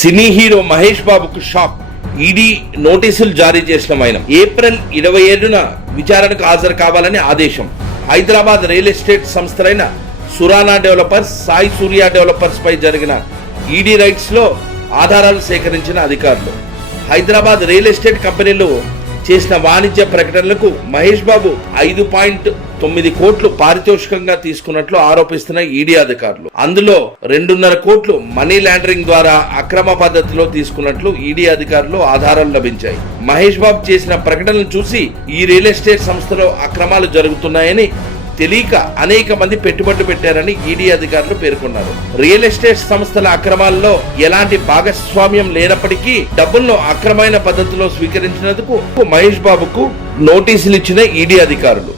Cine hero Mahesh బాబుకు shock. ED నోటీసులు జారీ చేసిన ఆయన. ఏప్రిల్ ఇరవై ఏడున విచారణకు హాజరు కావాలని ఆదేశం. హైదరాబాద్ రియల్ ఎస్టేట్ సంస్థలైన సురానా డెవలపర్స్ సాయి సూర్య డెవలపర్స్ పై జరిగిన ఈడీ రైట్స్లో ఆధారాలు సేకరించిన అధికారులు. హైదరాబాద్ రియల్ ఎస్టేట్ కంపెనీలు చేసిన వాణిజ్య ప్రకటనలకు మహేష్ బాబు ఐదు పాయింట్ తొమ్మిది కోట్లు పారితోషికంగా తీసుకున్నట్లు ఆరోపిస్తున్న ఈడీ అధికారులు. అందులో రెండున్నర కోట్లు మనీ లాండరింగ్ ద్వారా అక్రమ పద్ధతిలో తీసుకున్నట్లు ఈడీ అధికారులు ఆధారాలు లభించాయి. మహేష్ బాబు చేసిన ప్రకటనలు చూసి ఈ రియల్ ఎస్టేట్ సంస్థలో అక్రమాలు జరుగుతున్నాయని తెలియక అనేక మంది పెట్టుబడులు పెట్టారని ఈడీ అధికారులు పేర్కొన్నారు. రియల్ ఎస్టేట్ సంస్థల అక్రమాల్లో ఎలాంటి భాగస్వామ్యం లేనప్పటికీ డబ్బులను అక్రమైన పద్ధతిలో స్వీకరించినందుకు మహేష్ బాబుకు నోటీసులు ఇచ్చిన ఈడీ అధికారులు.